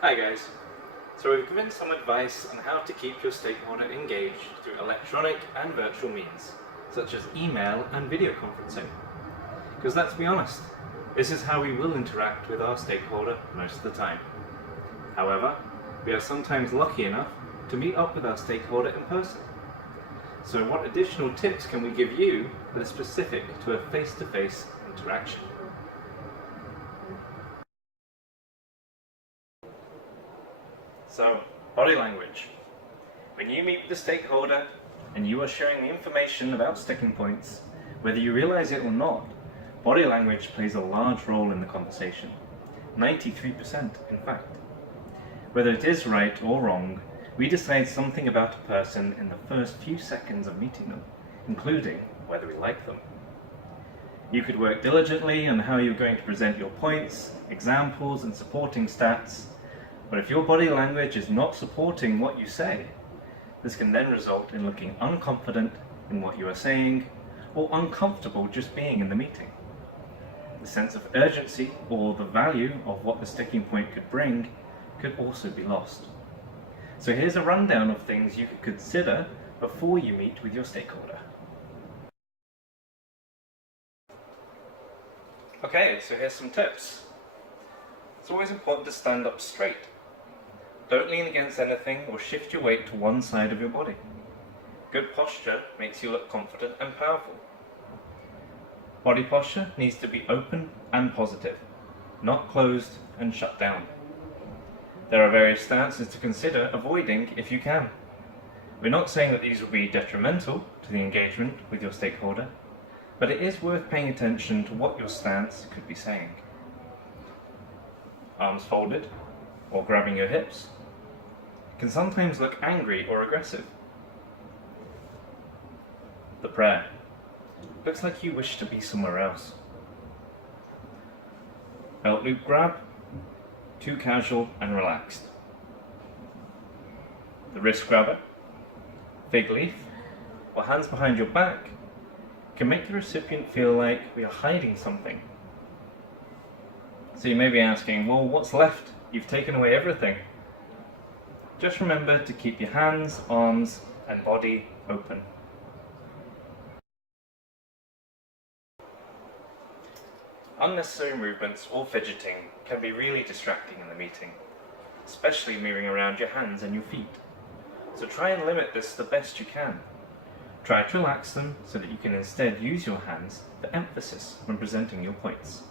Hi guys. So we've given some advice on how to keep your stakeholder engaged through electronic and virtual means, such as email and video conferencing. Because let's be honest, this is how we will interact with our stakeholder most of the time. However, we are sometimes lucky enough to meet up with our stakeholder in person. So what additional tips can we give you that are specific to a face-to-face interaction? So, body language. When you meet with the stakeholder and you are sharing the information about sticking points, whether you realize it or not, body language plays a large role in the conversation. 93% in fact. Whether it is right or wrong, we decide something about a person in the first few seconds of meeting them, including whether we like them. You could work diligently on how you're going to present your points, examples and supporting stats, but if your body language is not supporting what you say, this can then result in looking unconfident in what you are saying or uncomfortable just being in the meeting. The sense of urgency or the value of what the sticking point could bring could also be lost. So here's a rundown of things you could consider before you meet with your stakeholder. Okay, so here's some tips. It's always important to stand up straight. Don't lean against anything or shift your weight to one side of your body. Good posture makes you look confident and powerful. Body posture needs to be open and positive, not closed and shut down. There are various stances to consider avoiding if you can. We're not saying that these will be detrimental to the engagement with your stakeholder, but it is worth paying attention to what your stance could be saying. Arms folded or grabbing your hips can sometimes look angry or aggressive. The prayer looks like you wish to be somewhere else. Belt loop grab, too casual and relaxed. The wrist grabber, fig leaf, or hands behind your back can make the recipient feel like we are hiding something. So you may be asking, well, what's left? You've taken away everything. Just remember to keep your hands, arms, and body open. Unnecessary movements or fidgeting can be really distracting in the meeting, especially moving around your hands and your feet. So try and limit this the best you can. Try to relax them so that you can instead use your hands for emphasis when presenting your points.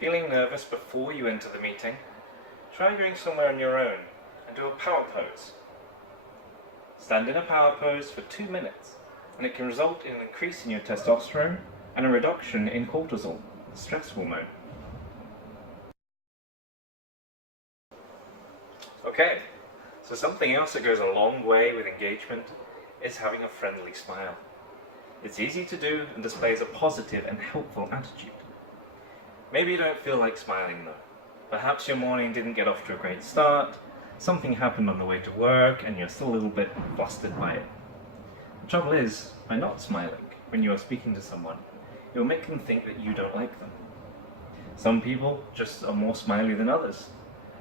Feeling nervous before you enter the meeting? Try going somewhere on your own and do a power pose. Stand in a power pose for 2 minutes, and it can result in an increase in your testosterone and a reduction in cortisol, the stress hormone. Okay, so something else that goes a long way with engagement is having a friendly smile. It's easy to do and displays a positive and helpful attitude. Maybe you don't feel like smiling though. Perhaps your morning didn't get off to a great start, something happened on the way to work and you're still a little bit flustered by it. The trouble is, by not smiling when you are speaking to someone, it will make them think that you don't like them. Some people just are more smiley than others,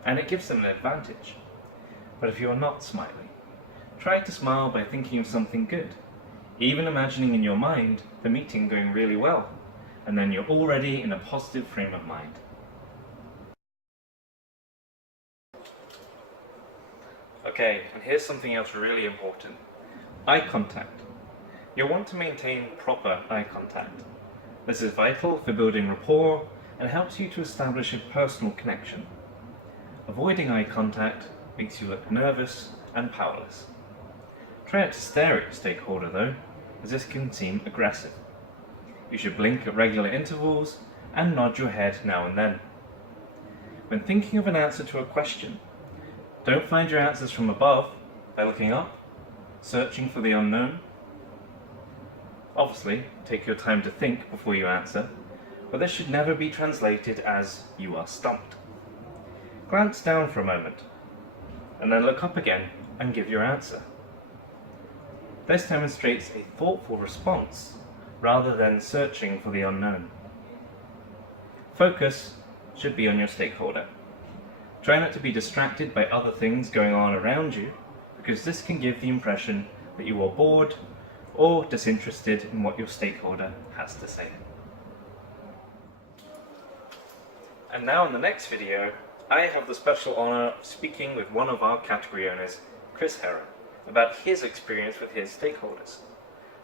and it gives them an advantage. But if you are not smiling, try to smile by thinking of something good, even imagining in your mind the meeting going really well, and then you're already in a positive frame of mind. Okay, and here's something else really important. Eye contact. You'll want to maintain proper eye contact. This is vital for building rapport and helps you to establish a personal connection. Avoiding eye contact makes you look nervous and powerless. Try not to stare at your stakeholder though, as this can seem aggressive. You should blink at regular intervals and nod your head now and then. When thinking of an answer to a question, don't find your answers from above by looking up, searching for the unknown. Obviously, take your time to think before you answer, but this should never be translated as you are stumped. Glance down for a moment, and then look up again and give your answer. This demonstrates a thoughtful response rather than searching for the unknown. Focus should be on your stakeholder. Try not to be distracted by other things going on around you, because this can give the impression that you are bored or disinterested in what your stakeholder has to say. And now in the next video, I have the special honor of speaking with one of our category owners, Chris Heron, about his experience with his stakeholders.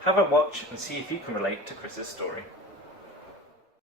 Have a watch and see if you can relate to Chris's story.